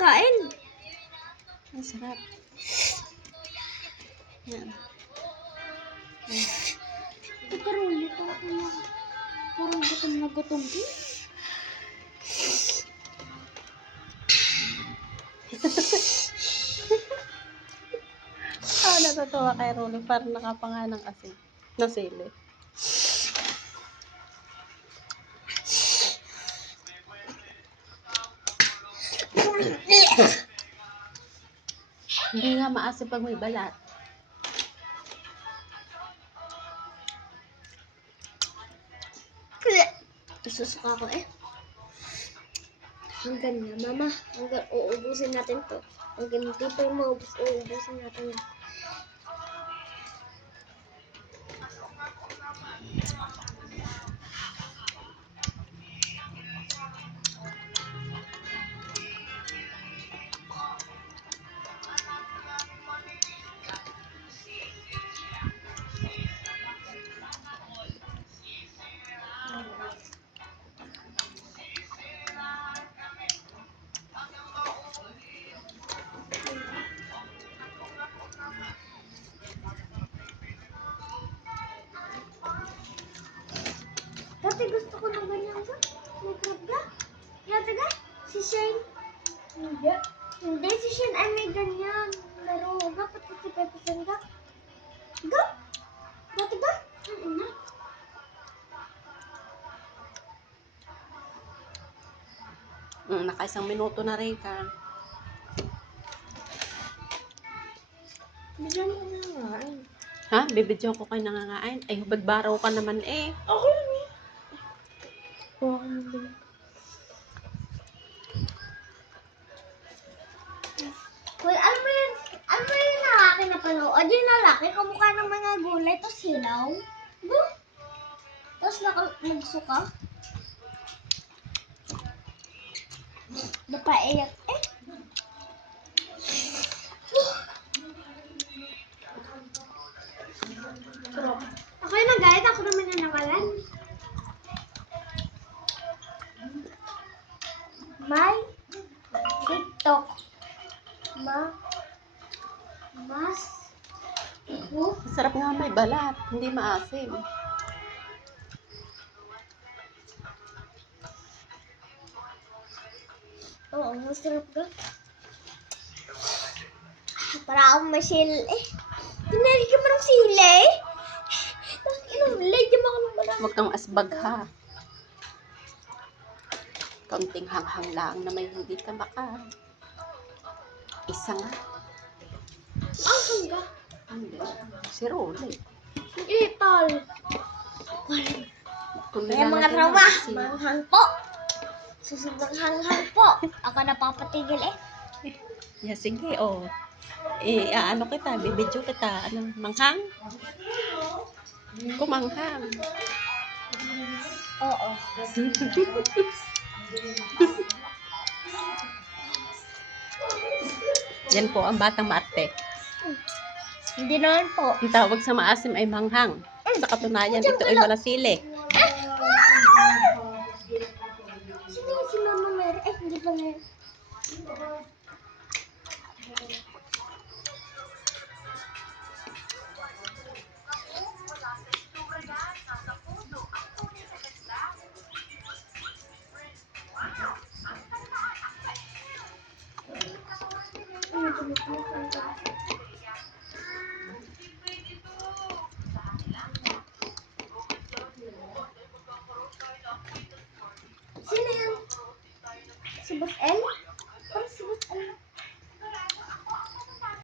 kain. Ang sarap. Yan. Ikaroon, parang gutom na gutom din. Natutuwa kay Rolly. Parang nakapanga ng asin. Nasili. Hindi nga maasim pag may balat. Isusuka ko eh. Hanggang na, mama. Hanggang uubusin natin to. Hanggang hindi pa yung maubos, uubusin natin. Dati gusto ko ng ganyan ka. May crab ka. Dati ka? Si Shane. Hindi. Hindi, si Shane ay may ganyan. Pero dapat si Pepesan ka. Ga? Dati ka? Na. Naka 1 minuto na rin ka. Bigyan mo na nga. Ha? Bibidyo ko kayo nangangain. Ay, hubad baraw ka naman eh. Ako lang eh. Well, alam mo yung lalaki na panood? Yung lalaki, kamukha ng mga gulay, tapos hilaw. Ba? Tapos nagsuka. Napaiyak eh. Ako yung nagalit, ako naman yung nawalan. May TikTok. Mas Sarap nga may balat. Hindi maasim. oo, masarap ka. Para akong masil eh. Tinali ka parang sila eh. Lagyan mo ka ng balat. Huwag kang asbag ha. Kaunting hanghang lang na may hindi ka baka. Isa nga. Ang ka. Hindi. Si Rolly. Itol. Tuloy Kaya na mga natin trauma, ang asin. manghang po. Susunod ng hanghang po. Ako napapatigil eh. Yeah, sige, oh. Ano kita, bibidyo kita. Ano, manghang? Kumanghang. Oo. Yan po, ang batang maarte. Hindi naman po. Ang tawag sa maasim ay manghang. Sa katunayan, ito ay walang sili. Sino si Mama Mary? Eh, hindi pa Mary. Sino yan? Si Boss L?